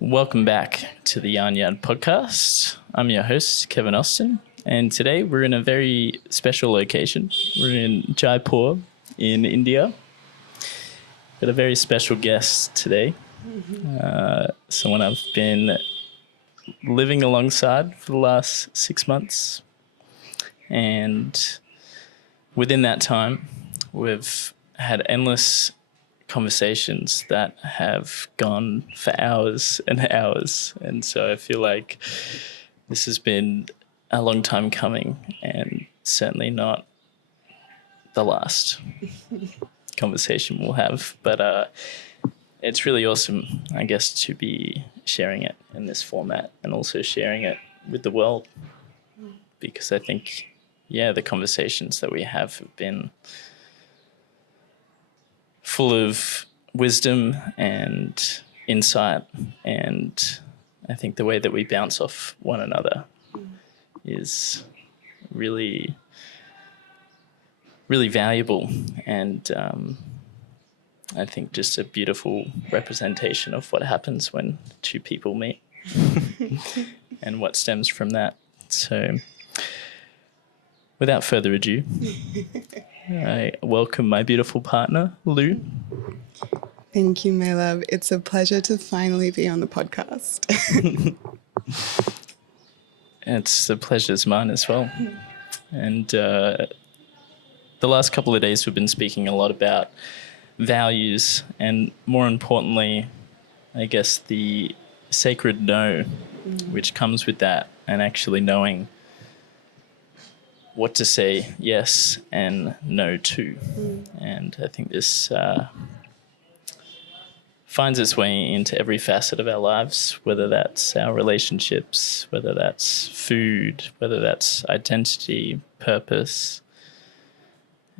Welcome back to the Yarn Yard podcast. I'm your host, Kevin Austin, and today we're in a very special location. We're in Jaipur in India. Got a very special guest today, someone I've been living alongside for the last 6 months. And within that time, we've had endless conversations that have gone for hours and hours. And so I feel like this has been a long time coming and certainly not the last conversation we'll have. But it's really awesome, I guess, to be sharing it in this format and also sharing it with the world, because I think, the conversations that we have been full of wisdom and insight, and I think the way that we bounce off one another is really, really valuable, and I think just a beautiful representation of what happens when two people meet and what stems from that. So without further ado, I welcome my beautiful partner, Lou. Thank you, my love. It's a pleasure to finally be on the podcast. The pleasure's mine as well. And the last couple of days we've been speaking a lot about values and, more importantly, I guess the sacred no, which comes with that, and actually knowing what to say yes and no to. And I think this finds its way into every facet of our lives, whether that's our relationships, whether that's food, whether that's identity, purpose,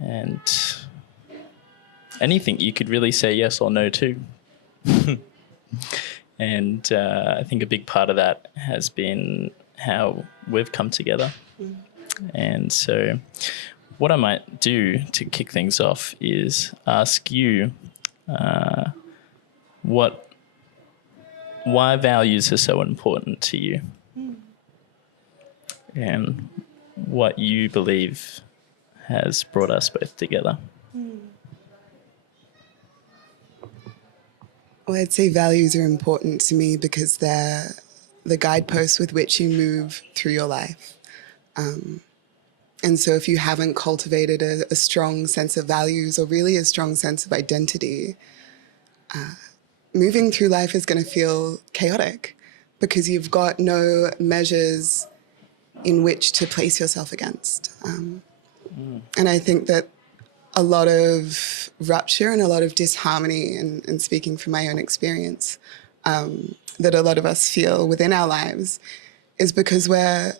and anything you could really say yes or no to. And I think a big part of that has been how we've come together. And so what I might do to kick things off is ask you why values are so important to you, and what you believe has brought us both together. Well, I'd say values are important to me because they're the guideposts with which you move through your life. And so if you haven't cultivated a strong sense of values, or really a strong sense of identity, moving through life is going to feel chaotic because you've got no measures in which to place yourself against. And I think that a lot of rupture and a lot of disharmony, and speaking from my own experience, that a lot of us feel within our lives is because we're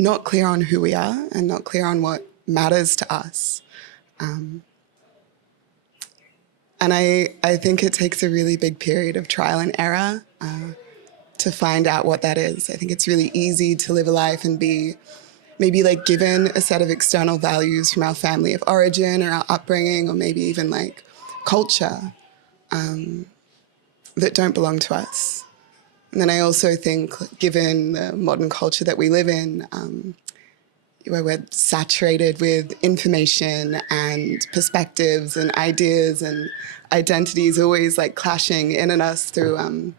not clear on who we are and not clear on what matters to us. And I think it takes a really big period of trial and error to find out what that is. I think it's really easy to live a life and be maybe like given a set of external values from our family of origin or our upbringing, or maybe even like culture that don't belong to us. And then I also think, given the modern culture that we live in, where we're saturated with information and perspectives and ideas and identities always like clashing in and us through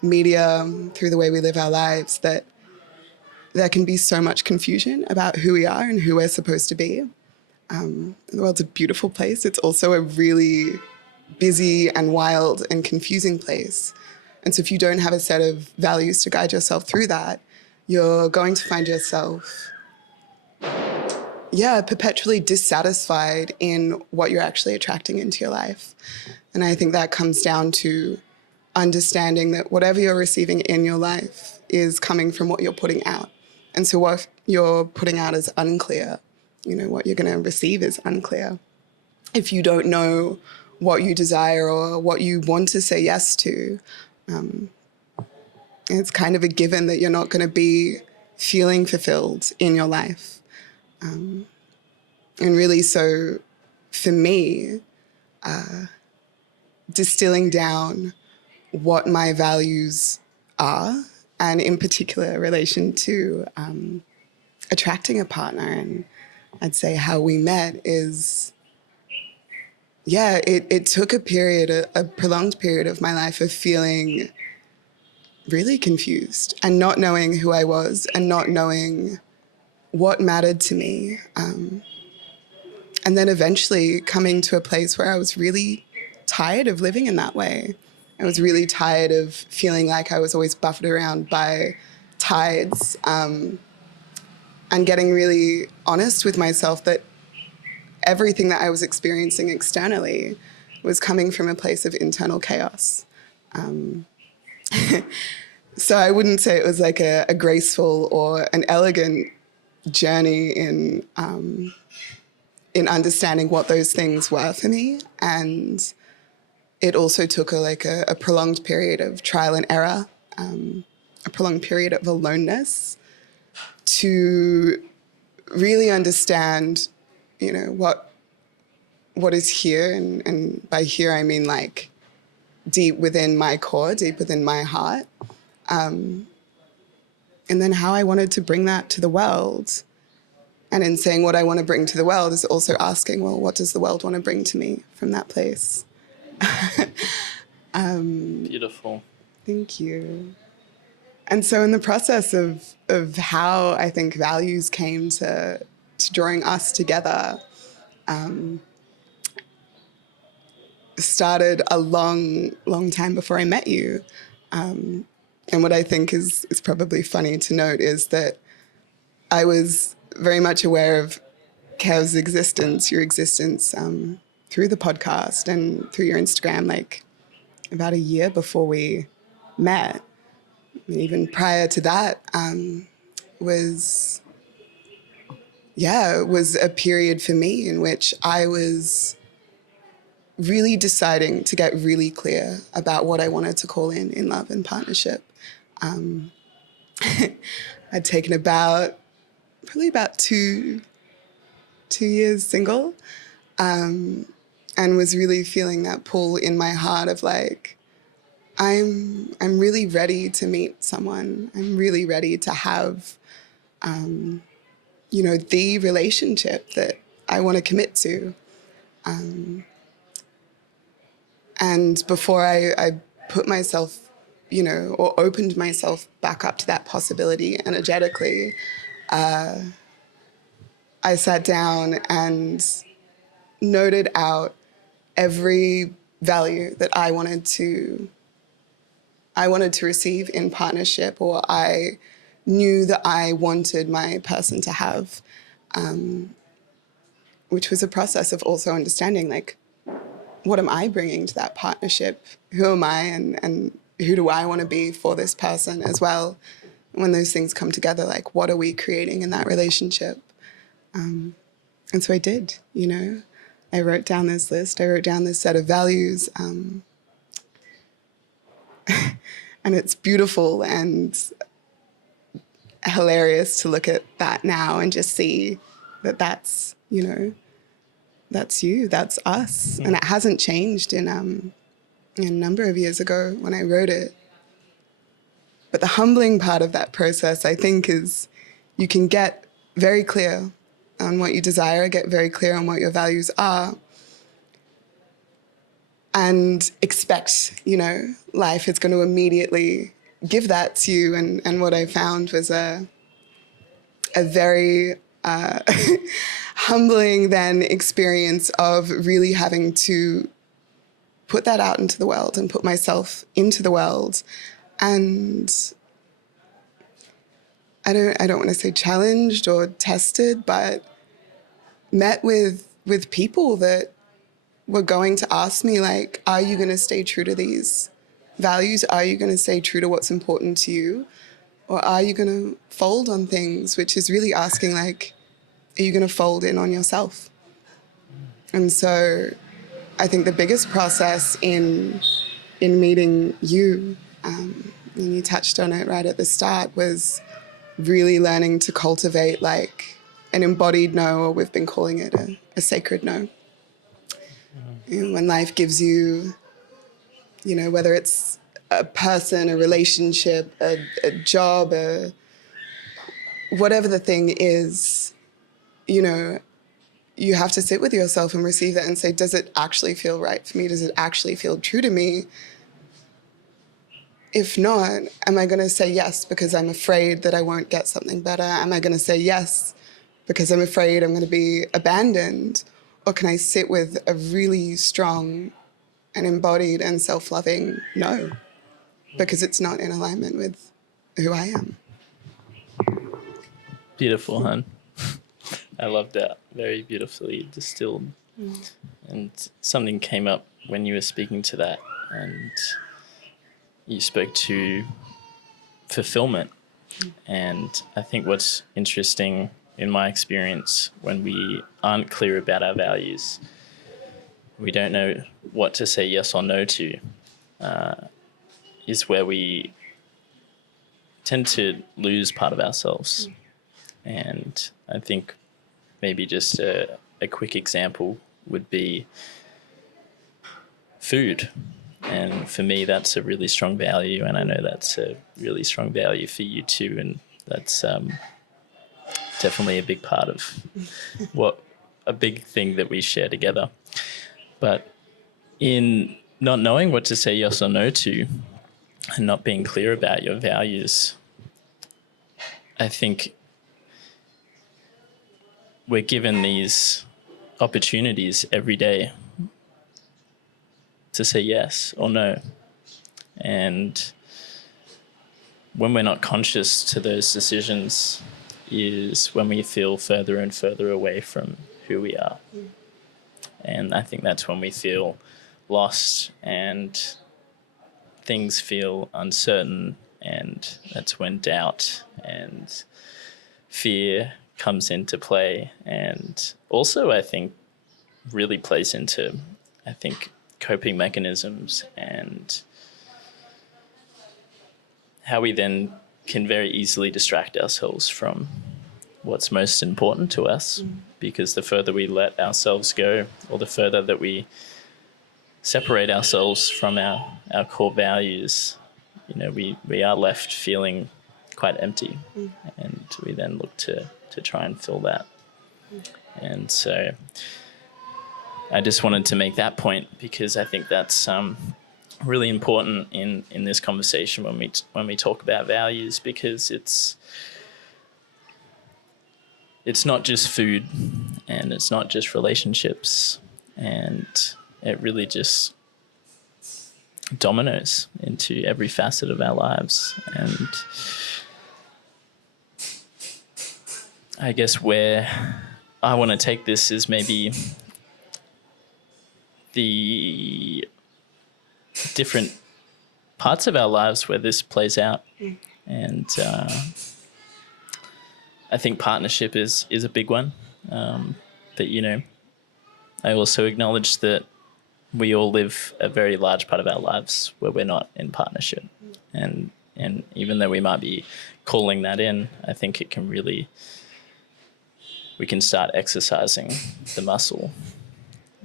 media, through the way we live our lives, that there can be so much confusion about who we are and who we're supposed to be. The world's a beautiful place. It's also a really busy and wild and confusing place. And so if you don't have a set of values to guide yourself through that, you're going to find yourself, perpetually dissatisfied in what you're actually attracting into your life. And I think that comes down to understanding that whatever you're receiving in your life is coming from what you're putting out. And so what you're putting out is unclear. What you're going to receive is unclear. If you don't know what you desire or what you want to say yes to, it's kind of a given that you're not going to be feeling fulfilled in your life. And really, so for me, distilling down what my values are, and in particular, relation to attracting a partner. And I'd say how we met is, it took a prolonged period of my life of feeling really confused and not knowing who I was and not knowing what mattered to me. And then eventually coming to a place where I was really tired of living in that way. I was really tired of feeling like I was always buffeted around by tides, and getting really honest with myself that everything that I was experiencing externally was coming from a place of internal chaos. So I wouldn't say it was like a graceful or an elegant journey in understanding what those things were for me. And it also took a prolonged period of trial and error, a prolonged period of aloneness to really understand, what is here. And by here, I mean like deep within my core, deep within my heart. And then how I wanted to bring that to the world. And in saying what I want to bring to the world is also asking, well, what does the world want to bring to me from that place? Beautiful. Thank you. And so in the process of how I think values came to drawing us together, started a long, long time before I met you. And what I think is probably funny to note is that I was very much aware of KEVS' existence, your existence, through the podcast and through your Instagram, like about a year before we met. And even prior to that, was a period for me in which I was really deciding to get really clear about what I wanted to call in love and partnership. I'd taken probably about two years single, and was really feeling that pull in my heart of like, I'm really ready to meet someone. I'm really ready to have, the relationship that I want to commit to. And before I put myself, or opened myself back up to that possibility energetically, I sat down and noted out every value that I wanted to receive in partnership, or I knew that I wanted my person to have, which was a process of also understanding, like, what am I bringing to that partnership? Who am I, and who do I want to be for this person as well? When those things come together, like, what are we creating in that relationship? And so I did, I wrote down this list. I wrote down this set of values. And it's beautiful and hilarious to look at that now and just see that that's you, that's us. And it hasn't changed in a number of years ago when I wrote it. But the humbling part of that process, I think, is you can get very clear on what you desire, get very clear on what your values are, and expect, life is going to immediately give that to you. And what I found was a very humbling then experience of really having to put that out into the world and put myself into the world. And I don't want to say challenged or tested, but met with people that were going to ask me, like, are you going to stay true to these values? Are you going to stay true to what's important to you? Or are you going to fold on things, which is really asking, like, are you going to fold in on yourself? And so I think the biggest process in meeting you, and you touched on it right at the start, was really learning to cultivate like an embodied no, or we've been calling it a sacred no. When life gives you, whether it's a person, a relationship, a job, whatever the thing is, you have to sit with yourself and receive that and say, does it actually feel right for me? Does it actually feel true to me? If not, am I going to say yes because I'm afraid that I won't get something better? Am I going to say yes because I'm afraid I'm going to be abandoned? Or can I sit with a really strong and embodied and self-loving no, because it's not in alignment with who I am? Beautiful, hun. I love that. Very beautifully distilled. And something came up when you were speaking to that, and you spoke to fulfillment. And I think what's interesting in my experience, when we aren't clear about our values, we don't know what to say yes or no to, is where we tend to lose part of ourselves. And I think maybe just a quick example would be food. And for me, that's a really strong value. And I know that's a really strong value for you too. And that's definitely a big part of a big thing that we share together. But in not knowing what to say yes or no to and not being clear about your values, I think we're given these opportunities every day to say yes or no. And when we're not conscious to those decisions is when we feel further and further away from who we are. And I think that's when we feel lost and things feel uncertain, and that's when doubt and fear comes into play. And also I think really plays into, coping mechanisms and how we then can very easily distract ourselves from what's most important to us. Because the further we let ourselves go, or the further that we separate ourselves from our core values, we are left feeling quite empty. And we then look to try and fill that. And so I just wanted to make that point, because I think that's really important in this conversation when we talk about values, because it's not just food, and it's not just relationships, and it really just dominoes into every facet of our lives. And I guess where I want to take this is maybe the different parts of our lives where this plays out. And I think partnership is a big one. But, I also acknowledge that we all live a very large part of our lives where we're not in partnership. And even though we might be calling that in, I think we can start exercising the muscle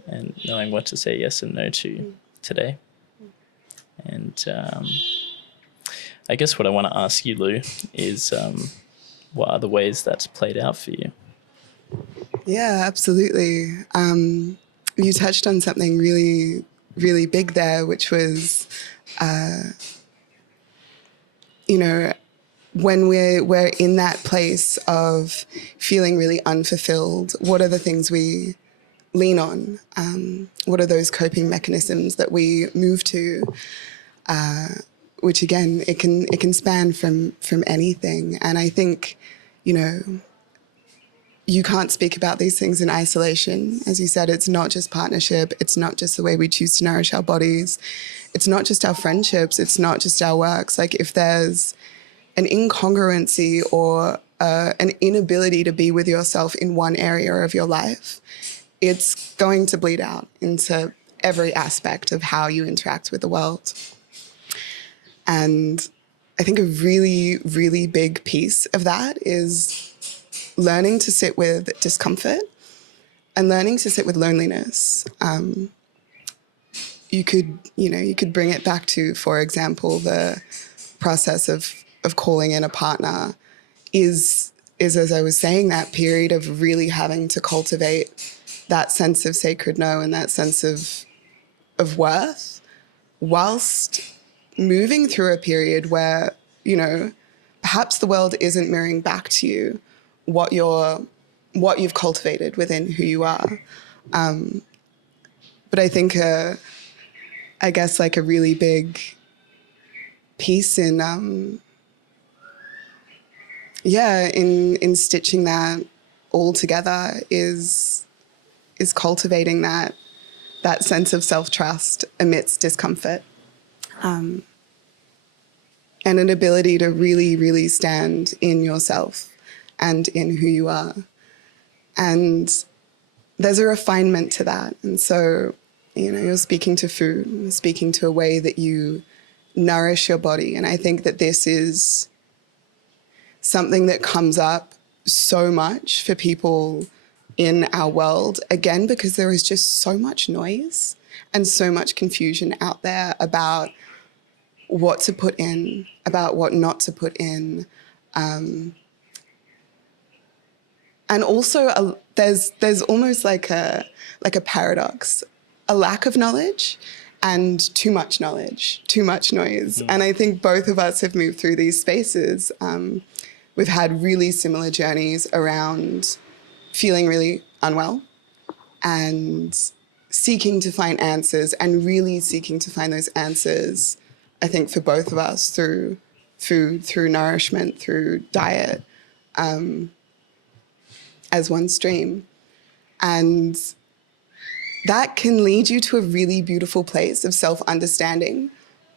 and knowing what to say yes and no to today. And I guess what I want to ask you, Lou, is what are the ways that's played out for you? Yeah, absolutely. You touched on something really, really big there, which was, when we're in that place of feeling really unfulfilled, what are the things we lean on? What are those coping mechanisms that we move to? Which again, it can span from anything. And I think, you can't speak about these things in isolation. As you said, it's not just partnership. It's not just the way we choose to nourish our bodies. It's not just our friendships. It's not just our works. Like, if there's an incongruency or an inability to be with yourself in one area of your life, it's going to bleed out into every aspect of how you interact with the world. And I think a really, really big piece of that is learning to sit with discomfort and learning to sit with loneliness. you could bring it back to, for example, the process of calling in a partner is, as I was saying, that period of really having to cultivate that sense of sacred no and that sense of worth, whilst moving through a period where, perhaps the world isn't mirroring back to you what you've cultivated within who you are. But I think, I guess, like a really big piece in in stitching that all together is cultivating that sense of self-trust amidst discomfort, and an ability to really, really stand in yourself and in who you are. And there's a refinement to that. And so, you're speaking to food, speaking to a way that you nourish your body. And I think that this is something that comes up so much for people in our world, again, because there is just so much noise and so much confusion out there about what to put in, about what not to put in. And also there's almost like a paradox, a lack of knowledge and too much knowledge, too much noise. And I think both of us have moved through these spaces. We've had really similar journeys around feeling really unwell and seeking to find answers, and really seeking to find those answers, I think, for both of us through food, through nourishment, through diet, as one stream. And that can lead you to a really beautiful place of self-understanding,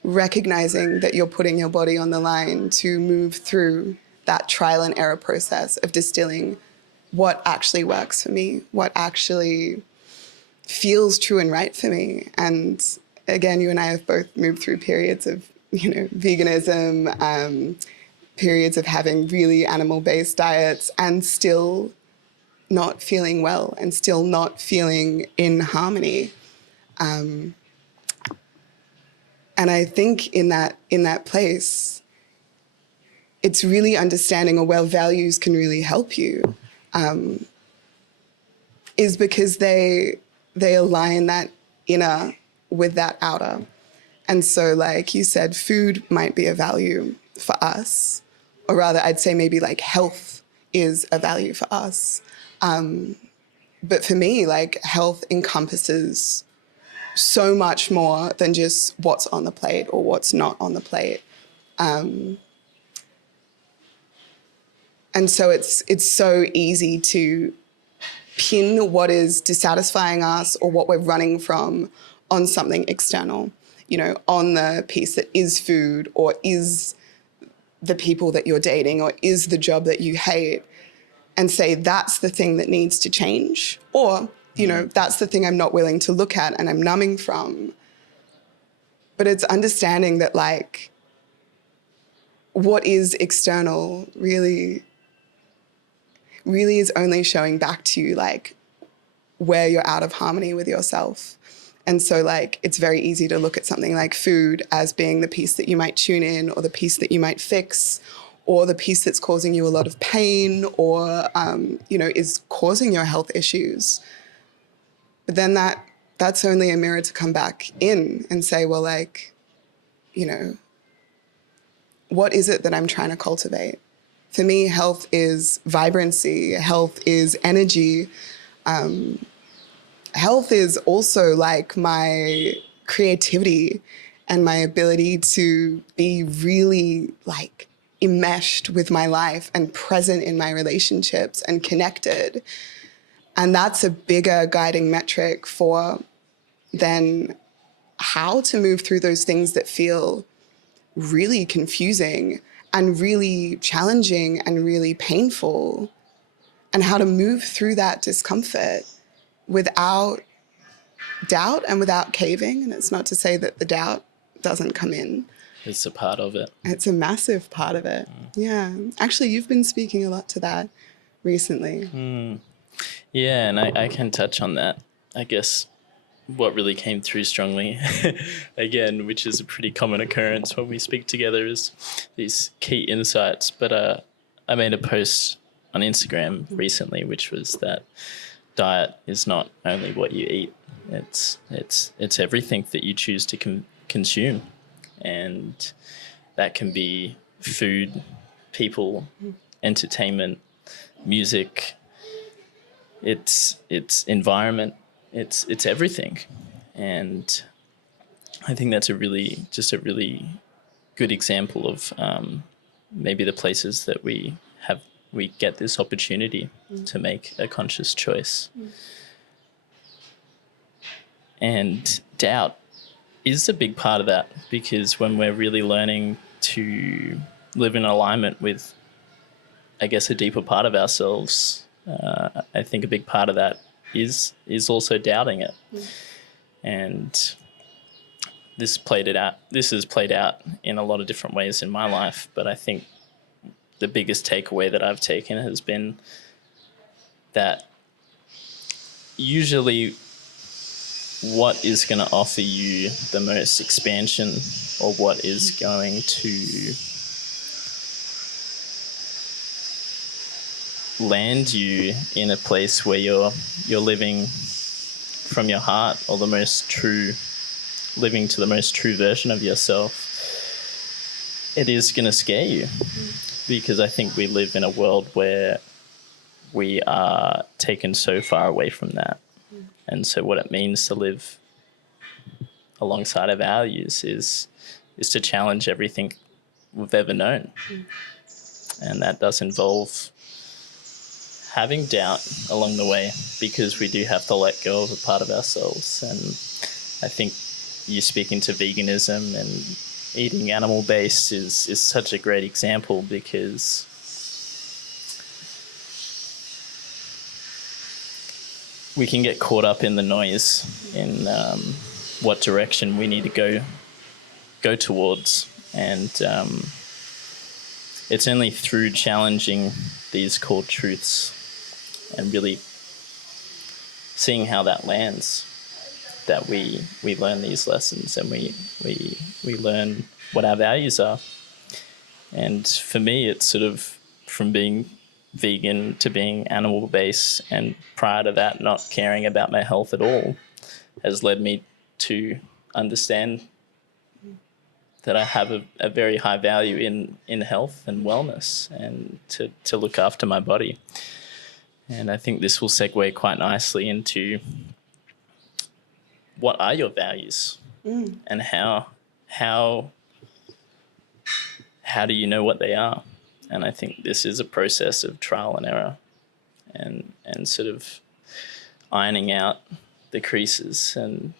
recognizing that you're putting your body on the line to move through that trial and error process of distilling what actually works for me, what actually feels true and right for me. And again, you and I have both moved through periods of, veganism, periods of having really animal-based diets, and still not feeling well and still not feeling in harmony. And I think in that place, it's really understanding where values can really help you, is because they align that inner with that outer. And so, like you said, food might be a value for us, or rather I'd say maybe like health is a value for us. But for me, like, health encompasses so much more than just what's on the plate or what's not on the plate. And so it's so easy to pin what is dissatisfying us or what we're running from on something external, on the piece that is food, or is the people that you're dating, or is the job that you hate, and say that's the thing that needs to change, or, that's the thing I'm not willing to look at and I'm numbing from. But it's understanding that, like, what is external really is only showing back to you, like, where you're out of harmony with yourself. And so, like, it's very easy to look at something like food as being the piece that you might tune in, or the piece that you might fix, or the piece that's causing you a lot of pain, or, is causing your health issues. But then that's only a mirror to come back in and say, well, like, what is it that I'm trying to cultivate? For me, health is vibrancy. Health is energy. Health is also, like, my creativity and my ability to be really, like, enmeshed with my life and present in my relationships and connected. And that's a bigger guiding metric for then how to move through those things that feel really confusing and really challenging and really painful, and how to move through that discomfort without doubt and without caving. And it's not to say that the doubt doesn't come in. It's a part of it. It's a massive part of it. Yeah. Actually, you've been speaking a lot to that recently. Yeah, and I can touch on that. I guess what really came through strongly, again, which is a pretty common occurrence when we speak together, is these key insights. But I made a post on Instagram recently, which was that diet is not only what you eat; it's everything that you choose to consume, and that can be food, people, entertainment, music. It's environment. It's everything, and I think that's a really good example of maybe the places that we get this opportunity to make a conscious choice. And doubt is a big part of that, because when we're really learning to live in alignment with, I guess, a deeper part of ourselves, I think a big part of that is also doubting it. And this has played out in a lot of different ways in my life, but I think the biggest takeaway that I've taken has been that usually what is going to offer you the most expansion, or what is going to land you in a place where you're living from your heart, or living to the most true version of yourself, it is going to scare you. Because I think we live in a world where we are taken so far away from that. And so what it means to live alongside our values is to challenge everything we've ever known. And that does involve having doubt along the way, because we do have to let go of a part of ourselves. And I think you speaking to veganism and eating animal-based is such a great example, because we can get caught up in the noise in what direction we need to go towards. And it's only through challenging these core truths and really seeing how that lands that we learn these lessons, and we learn what our values are. And for me, it's sort of from being vegan to being animal-based, and prior to that not caring about my health at all, has led me to understand that I have a very high value in health and wellness, and to look after my body. And I think this will segue quite nicely into what are your values, and how do you know what they are? And I think this is a process of trial and error, and sort of ironing out the creases, and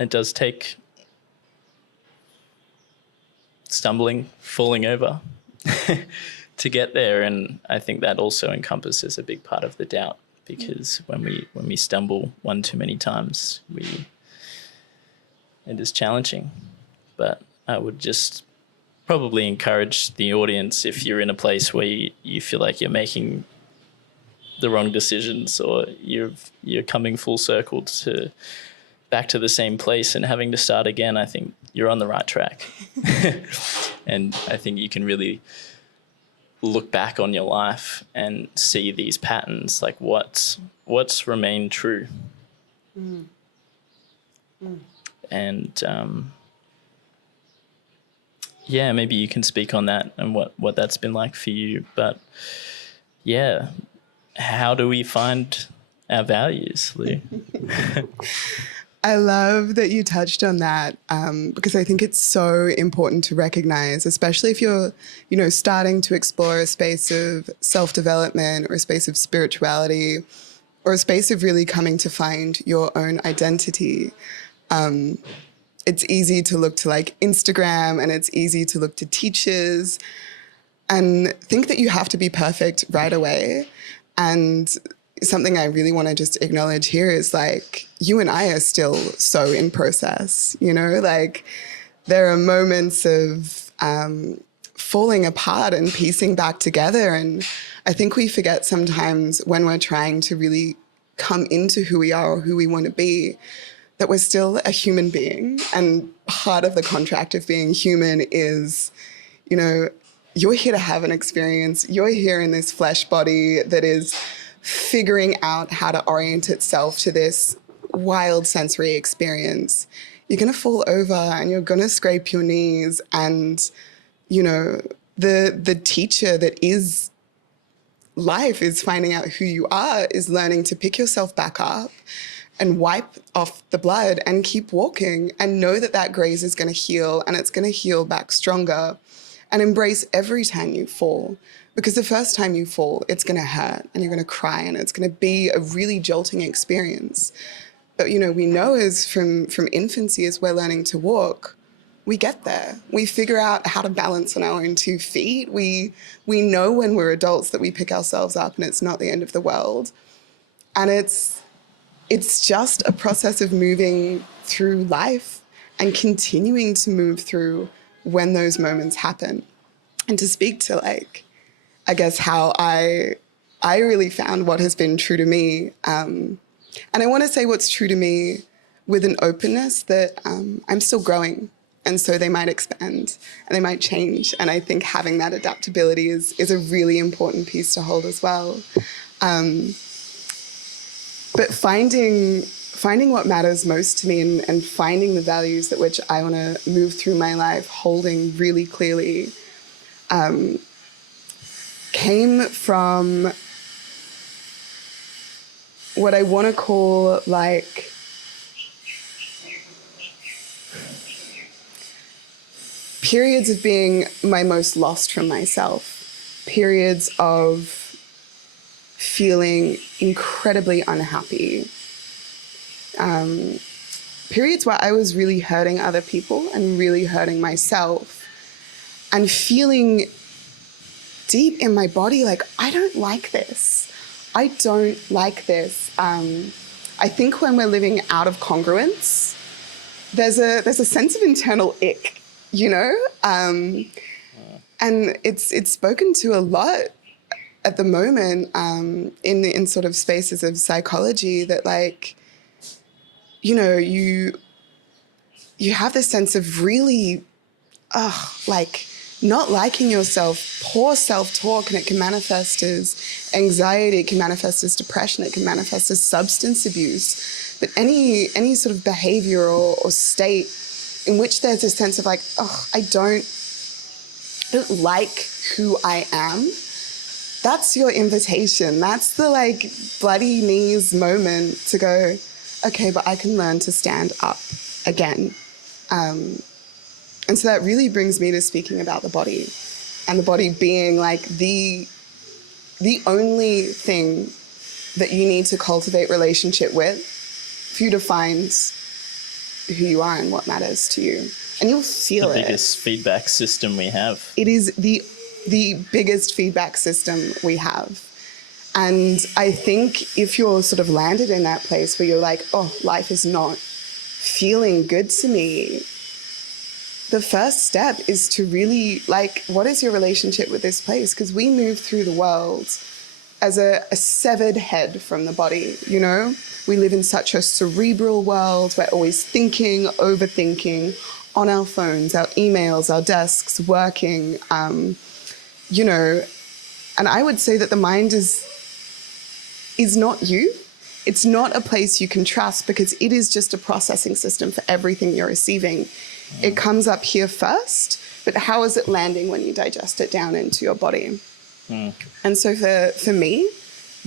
it does take stumbling, falling over to get there. And I think that also encompasses a big part of the doubt, because when we stumble one too many times, it is challenging. But I would just probably encourage the audience, if you're in a place where you feel like you're making the wrong decisions, or you're coming full circle back to the same place and having to start again, I think you're on the right track. And I think you can really look back on your life and see these patterns, like what's remained true. And yeah, maybe you can speak on that and what that's been like for you. But yeah, how do we find our values, Lou? I love that you touched on that, because I think it's so important to recognize, especially if you're, starting to explore a space of self-development, or a space of spirituality, or a space of really coming to find your own identity. It's easy to look to like Instagram, and it's easy to look to teachers and think that you have to be perfect right away. And something I really want to just acknowledge here is like, you and I are still so in process, like there are moments of falling apart and piecing back together. And I think we forget sometimes when we're trying to really come into who we are or who we want to be, that we're still a human being. And part of the contract of being human is, you know, you're here to have an experience. You're here in this flesh body that is figuring out how to orient itself to this wild sensory experience. You're going to fall over and you're going to scrape your knees. And, you know, the teacher that is life is finding out who you are, is learning to pick yourself back up and wipe off the blood and keep walking and know that that graze is going to heal, and it's going to heal back stronger, and embrace every time you fall. Because the first time you fall, it's going to hurt and you're going to cry and it's going to be a really jolting experience. But, you know, we know as from infancy, as we're learning to walk, we get there. We figure out how to balance on our own 2 feet. We know when we're adults that we pick ourselves up and it's not the end of the world. And it's just a process of moving through life and continuing to move through when those moments happen. And to speak to, like, I guess how I really found what has been true to me. And I want to say what's true to me with an openness that I'm still growing. And so they might expand and they might change. And I think having that adaptability is a really important piece to hold as well. But finding what matters most to me and finding the values at which I want to move through my life, holding really clearly, came from what I want to call, like, periods of being my most lost from myself, periods of feeling incredibly unhappy, periods where I was really hurting other people and really hurting myself, and feeling deep in my body like, I don't like this. I don't like this. I think when we're living out of congruence, there's a sense of internal ick, you know? And it's spoken to a lot at the moment in sort of spaces of psychology that, like, you know, you have this sense of really, like, not liking yourself, poor self-talk, and it can manifest as anxiety, it can manifest as depression, it can manifest as substance abuse. But any sort of behavior or state in which there's a sense of like, I don't like who I am, that's your invitation. That's the, like, bloody knees moment to go, okay, but I can learn to stand up again. And so that really brings me to speaking about the body, and the body being like the only thing that you need to cultivate relationship with for you to find who you are and what matters to you. And you'll feel it. The biggest feedback system we have. It is the biggest feedback system we have. And I think if you're sort of landed in that place where you're like, life is not feeling good to me, the first step is to really, like, what is your relationship with this place? Because we move through the world as a severed head from the body, you know? We live in such a cerebral world. We're always thinking, overthinking, on our phones, our emails, our desks, working, you know. And I would say that the mind is not you. It's not a place you can trust, because it is just a processing system for everything you're receiving. It comes up here first, but how is it landing when you digest it down into your body? And so for me,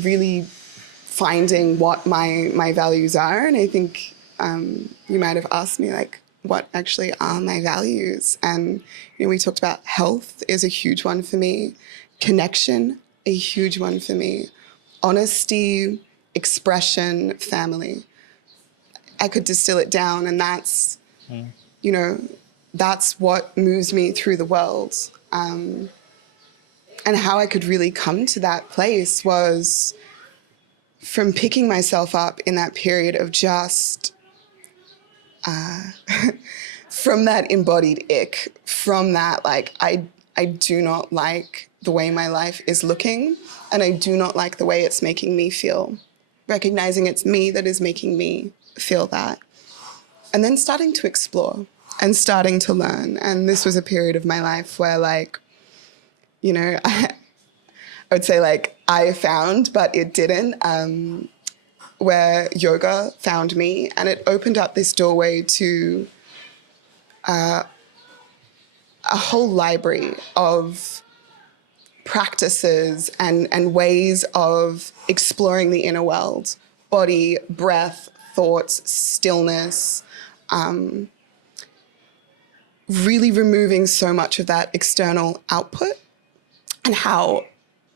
really finding what my values are, and I think you might have asked me, like, what actually are my values? And, you know, we talked about health is a huge one for me, connection, a huge one for me, honesty, expression, family. I could distill it down, and that's, you know, that's what moves me through the world. And how I could really come to that place was from picking myself up in that period of just, from that embodied ick, from that, like, I do not like the way my life is looking, and I do not like the way it's making me feel. recognizing it's me that is making me feel that. And then starting to explore and starting to learn. And this was a period of my life where, like, you know, I would say, like, I found, but it didn't, where yoga found me, and it opened up this doorway to a whole library of practices and ways of exploring the inner world, body, breath, thoughts, stillness, really removing so much of that external output, and how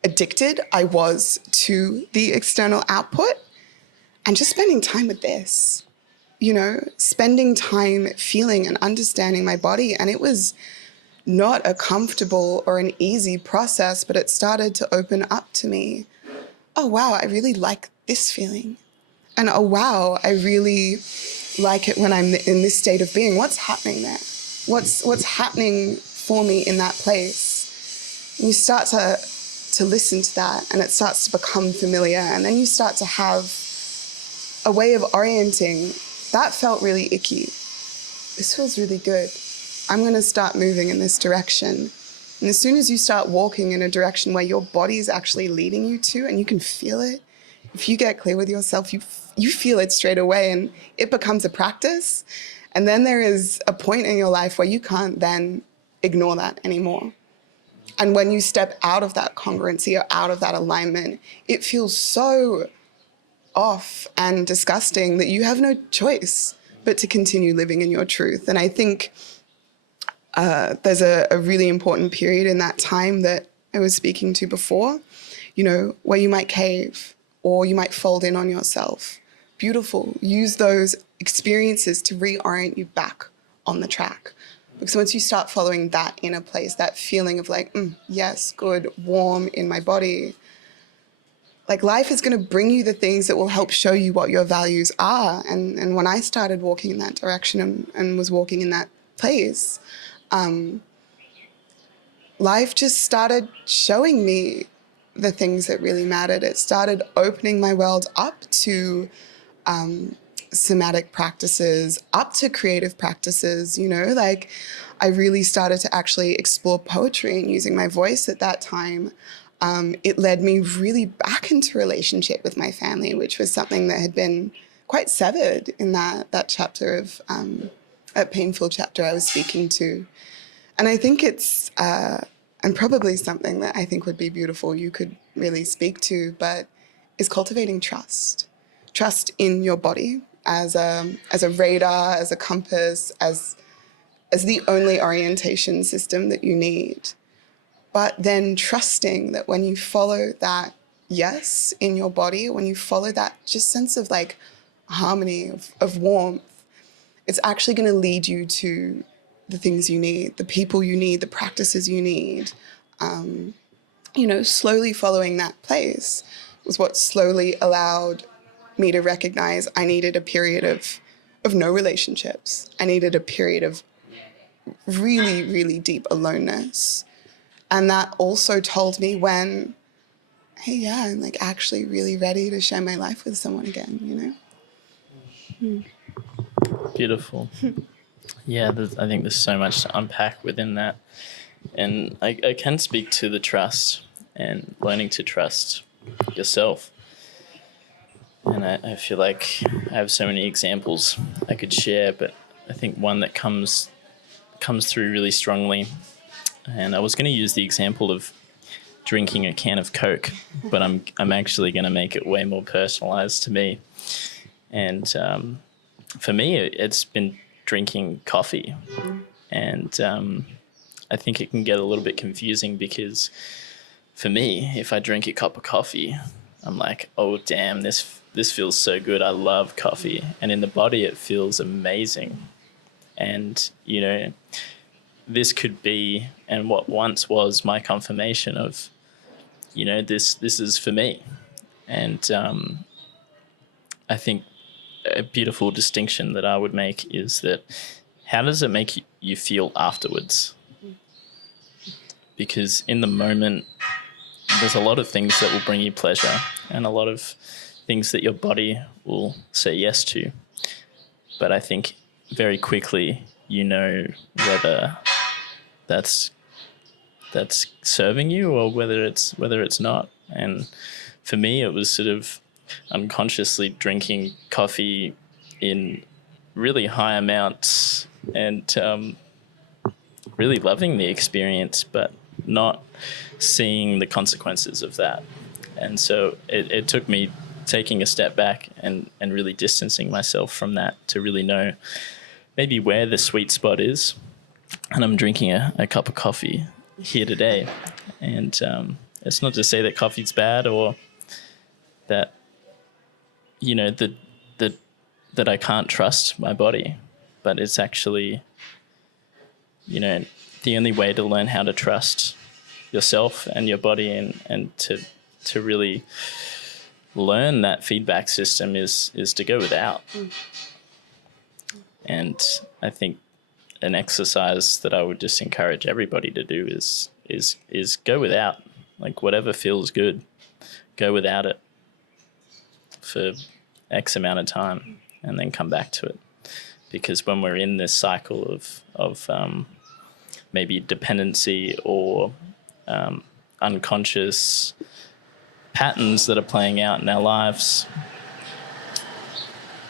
addicted I was to the external output, and just spending time with this, you know, spending time feeling and understanding my body. And it was not a comfortable or an easy process, but it started to open up to me. Oh, wow, I really like this feeling. And oh, wow, I really like it when I'm in this state of being. What's happening there? What's happening for me in that place? And you start to listen to that, and it starts to become familiar. And then you start to have a way of orienting. That felt really icky. This feels really good. I'm going to start moving in this direction. And as soon as you start walking in a direction where your body is actually leading you to, and you can feel it, if you get clear with yourself, you feel it straight away, and it becomes a practice. And then there is a point in your life where you can't then ignore that anymore. And when you step out of that congruency or out of that alignment, it feels so off and disgusting that you have no choice but to continue living in your truth. And I think there's a really important period in that time that I was speaking to before, you know, where you might cave or you might fold in on yourself. Beautiful. Use those experiences to reorient you back on the track. Because once you start following that inner place, that feeling of like, yes, good, warm in my body, like life is going to bring you the things that will help show you what your values are. And when I started walking in that direction and was walking in that place, life just started showing me the things that really mattered. It started opening my world up to somatic practices, up to creative practices, you know, like I really started to actually explore poetry and using my voice at that time. It led me really back into relationship with my family, which was something that had been quite severed in that chapter of, that painful chapter I was speaking to. And I think it's, and probably something that I think would be beautiful, you could really speak to, but is cultivating trust. Trust in your body as a radar, as a compass, as the only orientation system that you need. But then trusting that when you follow that yes in your body, when you follow that just sense of like harmony, of warmth, it's actually going to lead you to the things you need, the people you need, the practices you need. You know, slowly following that place was what slowly allowed me to recognize I needed a period of no relationships. I needed a period of really, really deep aloneness. And that also told me when, hey, yeah, I'm like actually really ready to share my life with someone again, you know? Beautiful. Yeah, I think there's so much to unpack within that. And I can speak to the trust and learning to trust yourself. And I feel like I have so many examples I could share, but I think one that comes through really strongly. And I was going to use the example of drinking a can of Coke, but I'm actually going to make it way more personalized to me. And for me, it's been drinking coffee. And I think it can get a little bit confusing because for me, if I drink a cup of coffee, I'm like, oh, damn, this feels so good. I love coffee. And in the body, it feels amazing. And, you know, this could be, and what once was my confirmation of, you know, this is for me. And I think a beautiful distinction that I would make is that how does it make you feel afterwards? Because in the moment, there's a lot of things that will bring you pleasure and a lot of things that your body will say yes to. But I think very quickly you know whether that's serving you or whether it's not. And for me, it was sort of unconsciously drinking coffee in really high amounts and really loving the experience, but not seeing the consequences of that. And so it took me taking a step back and really distancing myself from that to really know maybe where the sweet spot is. And I'm drinking a cup of coffee here today. And it's not to say that coffee's bad or that, you know, that I can't trust my body, but it's actually, you know, the only way to learn how to trust yourself and your body and to really learn that feedback system is to go without. And I think an exercise that I would just encourage everybody to do is go without. Like, whatever feels good, go without it for X amount of time and then come back to it. Because when we're in this cycle of maybe dependency or unconscious patterns that are playing out in our lives,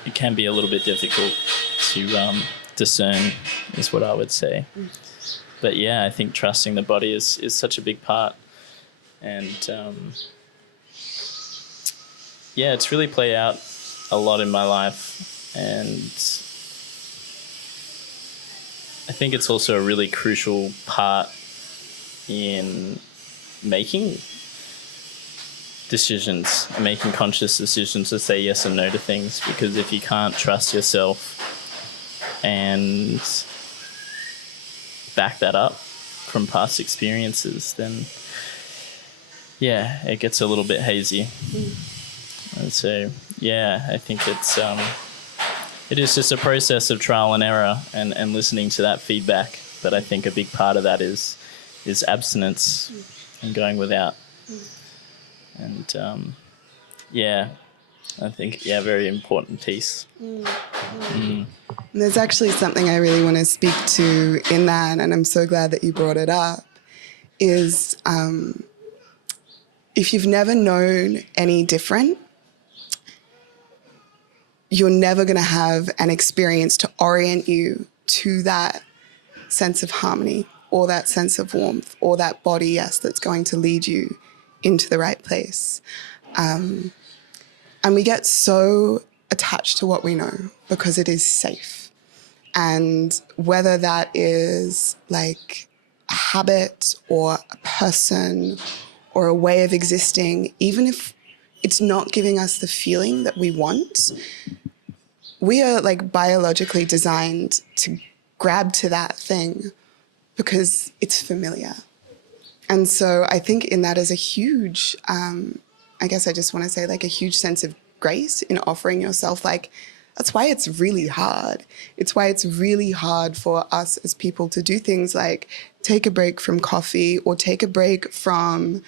it can be a little bit difficult to discern, is what I would say. But yeah, I think trusting the body is such a big part. And yeah, it's really played out a lot in my life. And I think it's also a really crucial part in making decisions, making conscious decisions to say yes and no to things. Because if you can't trust yourself and back that up from past experiences, then yeah, it gets a little bit hazy. And so yeah, I think it is just a process of trial and error and listening to that feedback. But I think a big part of that is abstinence and going without. And yeah, I think, yeah, very important piece. There's actually something I really want to speak to in that, and I'm so glad that you brought it up, is if you've never known any different, you're never going to have an experience to orient you to that sense of harmony or that sense of warmth or that body, yes, that's going to lead you into the right place. And we get so attached to what we know because it is safe. And whether that is like a habit or a person or a way of existing, even if it's not giving us the feeling that we want, we are like biologically designed to grab to that thing because it's familiar. And so I think in that is a huge, I guess I just want to say like a huge sense of grace in offering yourself. Like, that's why it's really hard. It's why it's really hard for us as people to do things like take a break from coffee or take a break from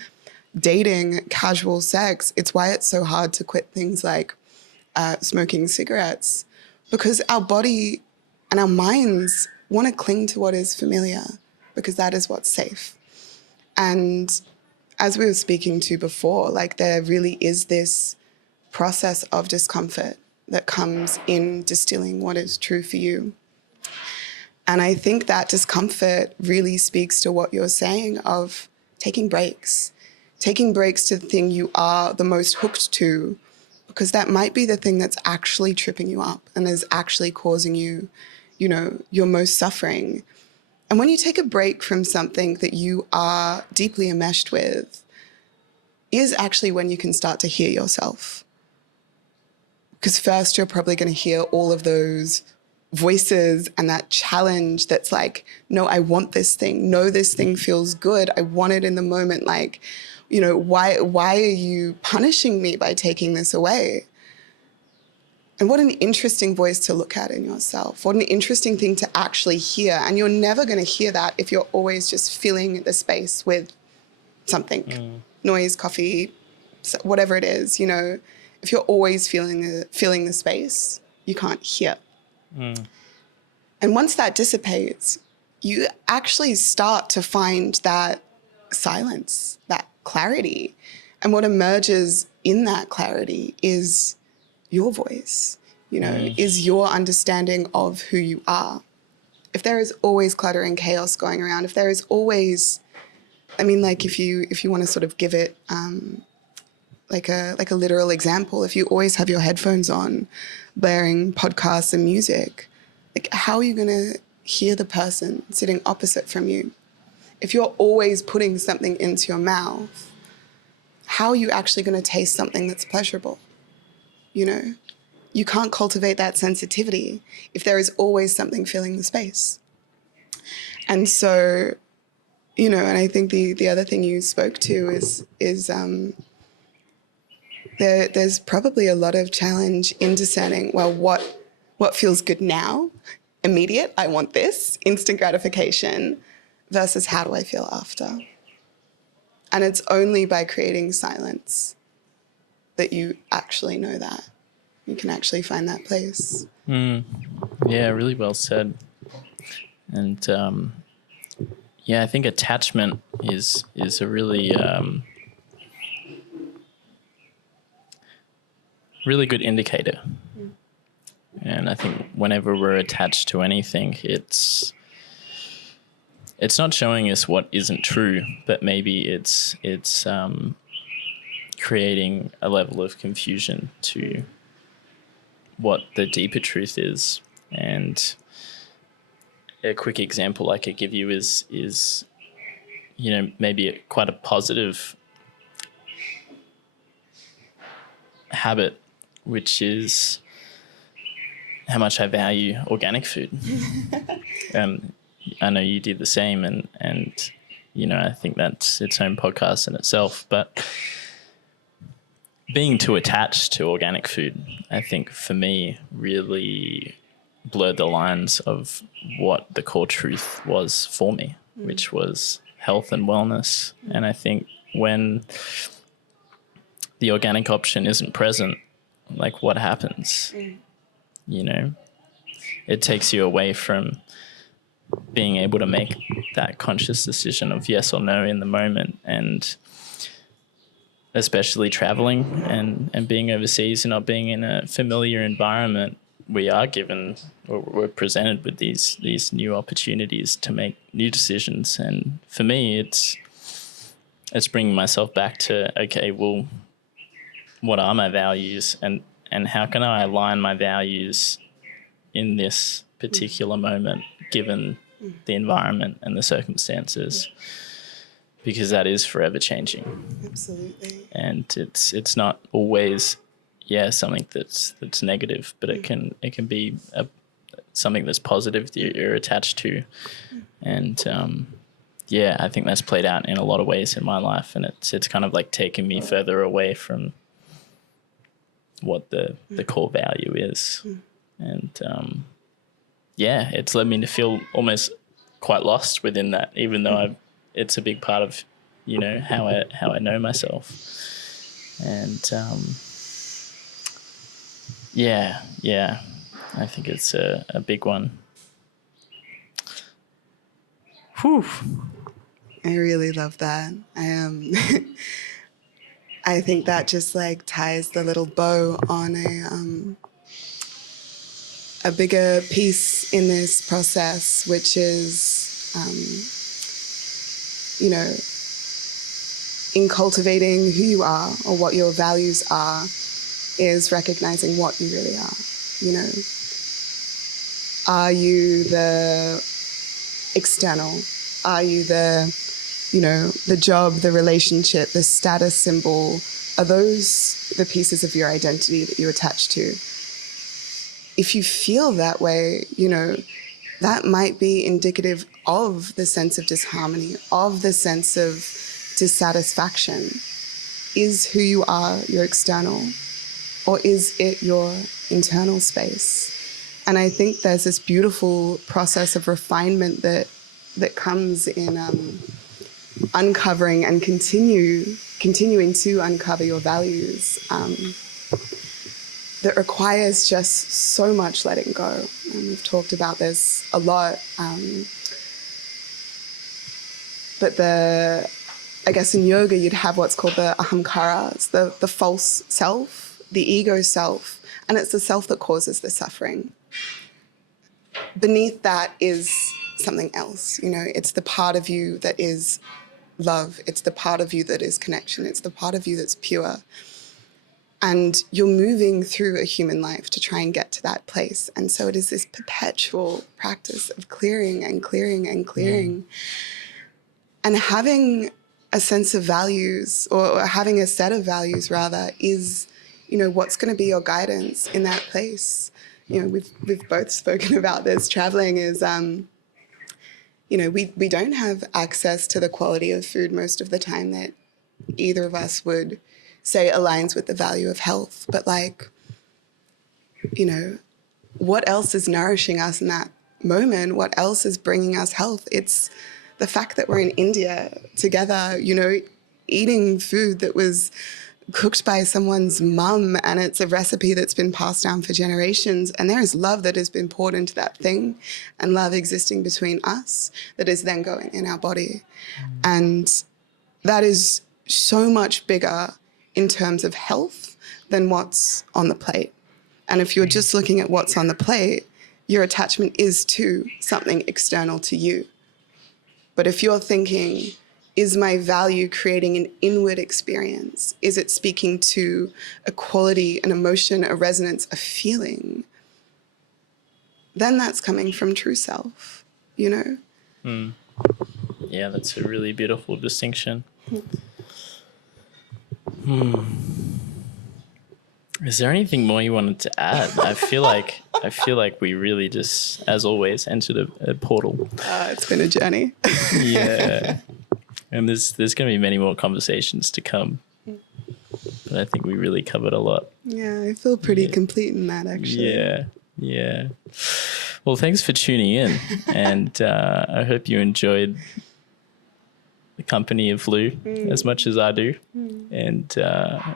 dating, casual sex. It's why it's so hard to quit things like smoking cigarettes, because our body and our minds want to cling to what is familiar because that is what's safe. And as we were speaking to before, like there really is this process of discomfort that comes in distilling what is true for you. And I think that discomfort really speaks to what you're saying of taking breaks to the thing you are the most hooked to, because that might be the thing that's actually tripping you up and is actually causing you, you know, your most suffering. And when you take a break from something that you are deeply enmeshed with, is actually when you can start to hear yourself. Because first you're probably going to hear all of those voices and that challenge that's like, no, I want this thing. No, this thing feels good. I want it in the moment. Like, you know, why are you punishing me by taking this away? And what an interesting voice to look at in yourself. What an interesting thing to actually hear. And you're never going to hear that if you're always just filling the space with something. Noise, coffee, whatever it is, you know. if you're always feeling the space, you can't hear. And once that dissipates, you actually start to find that silence, that clarity. And what emerges in that clarity is your voice, is your understanding of who you are. If there is always clutter and chaos going around, if there is always, if you want to sort of give it like a literal example, if you always have your headphones on, blaring podcasts and music, like how are you going to hear the person sitting opposite from you? If you're always putting something into your mouth, how are you actually going to taste something that's pleasurable? You can't cultivate that sensitivity if there is always something filling the space. And so, and I think the other thing you spoke to is there's probably a lot of challenge in discerning, well, what feels good now, immediate, I want this, instant gratification, versus how do I feel after? And it's only by creating silence that you actually know that. You can actually find that place. Yeah, really well said. And I think attachment is a really really good indicator. And I think whenever we're attached to anything, it's not showing us what isn't true, but maybe it's creating a level of confusion to what the deeper truth is. And a quick example I could give you is maybe quite a positive habit, which is how much I value organic food. I know you did the same, and I think that's its own podcast in itself. But being too attached to organic food, I think for me really blurred the lines of what the core truth was for me, which was health and wellness. And I think when the organic option isn't present, like what happens? It takes you away from being able to make that conscious decision of yes or no in the moment. And especially traveling and being overseas and not being in a familiar environment, we are given, or we're presented with these new opportunities to make new decisions. And for me, it's bringing myself back to, okay, well, what are my values, and how can I align my values in this particular moment, given the environment and the circumstances, because that is forever changing. Absolutely. And it's not always something that's negative, but it can be something that's positive that you're attached to. And I think that's played out in a lot of ways in my life, and it's kind of like taken me further away from what the core value is. And it's led me to feel almost quite lost within that, even though it's a big part of how I know myself. And I think it's a big one. Whew. I really love that. I think that just like ties the little bow on a bigger piece in this process, which is, in cultivating who you are or what your values are, is recognizing what you really are. Are you the external? Are you the job, the relationship, the status symbol? Are those the pieces of your identity that you attach to? If you feel that way, that might be indicative of the sense of disharmony, of the sense of dissatisfaction. Is who you are your external, or is it your internal space? And I think there's this beautiful process of refinement that comes in uncovering and continuing to uncover your values. that requires just so much letting go. And we've talked about this a lot. But I guess in yoga, you'd have what's called the ahamkaras, the false self, the ego self, and it's the self that causes the suffering. Beneath that is something else, it's the part of you that is love. It's the part of you that is connection. It's the part of you that's pure. And you're moving through a human life to try and get to that place. And so it is this perpetual practice of clearing and clearing and clearing. And having a sense of values, or having a set of values rather, is, what's going to be your guidance in that place. We've both spoken about this. Traveling is, we don't have access to the quality of food most of the time that either of us would say aligns with the value of health. But what else is nourishing us in that moment? What else is bringing us health? It's the fact that we're in India together, eating food that was cooked by someone's mum, and it's a recipe that's been passed down for generations, and there is love that has been poured into that thing, and love existing between us that is then going in our body. And that is so much bigger in terms of health than what's on the plate. And if you're just looking at what's on the plate, your attachment is to something external to you. But if you're thinking, is my value creating an inward experience? Is it speaking to a quality, an emotion, a resonance, a feeling? Then that's coming from true self, Yeah, that's a really beautiful distinction. Is there anything more you wanted to add? I feel like we really just, as always, entered a portal. It's been a journey. Yeah. And there's going to be many more conversations to come. But I think we really covered a lot. Yeah, I feel pretty complete in that, actually. Yeah. Well, thanks for tuning in. And I hope you enjoyed the company of Lou as much as I do. And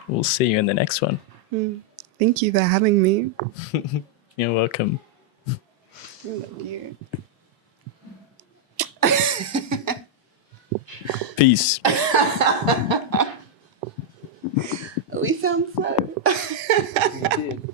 we'll see you in the next one. Thank you for having me. You're welcome. I love you. Peace. We found flow. We did.